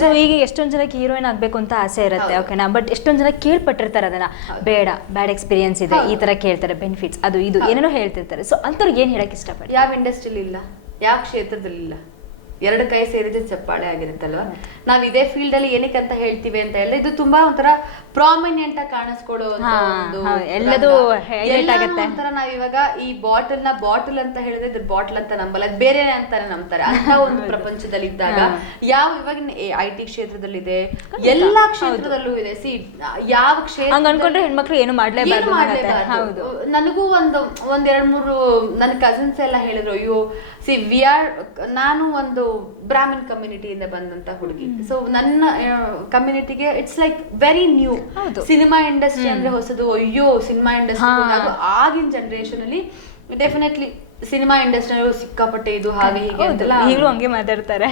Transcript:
So ಈಗ ಎಷ್ಟೊಂದು ಜನಕ್ಕೆ ಹೀರೋಯಿನ್ ಆಗ್ಬೇಕು ಅಂತ ಆಸೆ ಇರುತ್ತೆ, ಓಕೆನಾ, ಬಟ್ ಎಷ್ಟೊಂದು ಜನ ಕೇಳ್ಪಟ್ಟಿರ್ತಾರೆ ಅದನ್ನ, ಬೇಡ ಬ್ಯಾಡ್ ಎಕ್ಸ್ಪೀರಿಯನ್ಸ್ ಇದೆ ಈ ತರ ಕೇಳ್ತಾರೆ, ಬೆನಿಫಿಟ್ಸ್ ಅದು ಇದು ಏನೇನೋ ಹೇಳ್ತಿರ್ತಾರೆ. ಸೊ ಅಂಥವ್ರಿಗೆ ಏನ್ ಹೇಳಕ್ ಇಷ್ಟಪಡ್ತಾರೆ? ಯಾವ ಇಂಡಸ್ಟ್ರಿಲಿ ಇಲ್ಲ, ಯಾವ ಕ್ಷೇತ್ರದಲ್ಲಿ ಇಲ್ಲ, ಎರಡು ಕೈ ಸೇರಿದ್ರೆ ಚಪ್ಪಾಳೆ ಆಗಿರುತ್ತಲ್ವಾ. ನಾವ್ ಇದೇ ಫೀಲ್ಡ್ ಅಲ್ಲಿ ಏನಕ್ಕೆ ಅಂತ ಹೇಳ್ತೀವಿ ಅಂತ ಹೇಳಿದ್ರೆ, ಇದು ತುಂಬಾ ಒಂಥರ ಪ್ರಾಮಿನೆಂಟ್ ಆಗಿ ಕಾಣಿಸ್ಕೊಳ್ಳೋ ಎಲ್ಲದೂ highlight ಆಗುತ್ತೆ. ಒಂಥರ ನಾವ್ ಇವಾಗ ಈ ಬಾಟಲ್ ಅಂತ ಹೇಳಿದ್ರೆ ಇದ್ರ ಬಾಟಲ್ ಅಂತ ನಂಬಲ್ಲ, ಅದು ಬೇರೆ ಅಂತಾನೆ ನಂಬ್ತಾರೆ. ಅಂತ ಒಂದು ಪ್ರಪಂಚದಲ್ಲಿ ಇದ್ದಾಗ ಯಾವ ಇವಾಗಿನ IT ಕ್ಷೇತ್ರದಲ್ಲಿದೆ, ಎಲ್ಲಾ ಕ್ಷೇತ್ರದಲ್ಲೂ ಇದೆ. ಸಿ ಯಾವ ಕ್ಷೇತ್ರ ಅನ್ಕೊಂಡ್ರೆ ಹೆಣ್ಮಕ್ಳು ಏನು ಮಾಡ್ಲೇಬಾರ್ದು. ನನಗೂ ಒಂದೆರಡು ಮೂರು ನನ್ನ ಕಸಿನ್ಸ್ ಎಲ್ಲ ಹೇಳಿದ್ರು, ಅಯ್ಯೋ ಸಿ ನಾನು ಒಂದು ಬ್ರಾಹ್ಮಣ್ ಕಮ್ಯುನಿಟಿಯಿಂದ ಬಂದಂತ ಹುಡುಗಿ. ಸೊ ನನ್ನ ಕಮ್ಯುನಿಟಿಗೆ it's like very new. Cinema industry ಅಂದ್ರೆ ಹೊಸದು, ಅಯ್ಯೋ ಸಿನಿಮಾ ಇಂಡಸ್ಟ್ರಿ ಆಗಿನ ಜನರೇಷನ್ ಅಲ್ಲಿ ಡೆಫಿನೆಟ್ಲಿ ಸಿನಿಮಾ ಇಂಡಸ್ಟ್ರಿ ಸಿಕ್ಕಾಪಟ್ಟೆ ಇದು ಹಾಗೆ ಹೀಗೆ ಅಂತೆಲ್ಲ ಈಗಲೂ ಹಂಗೆ ಮಾತಾಡ್ತಾರೆ.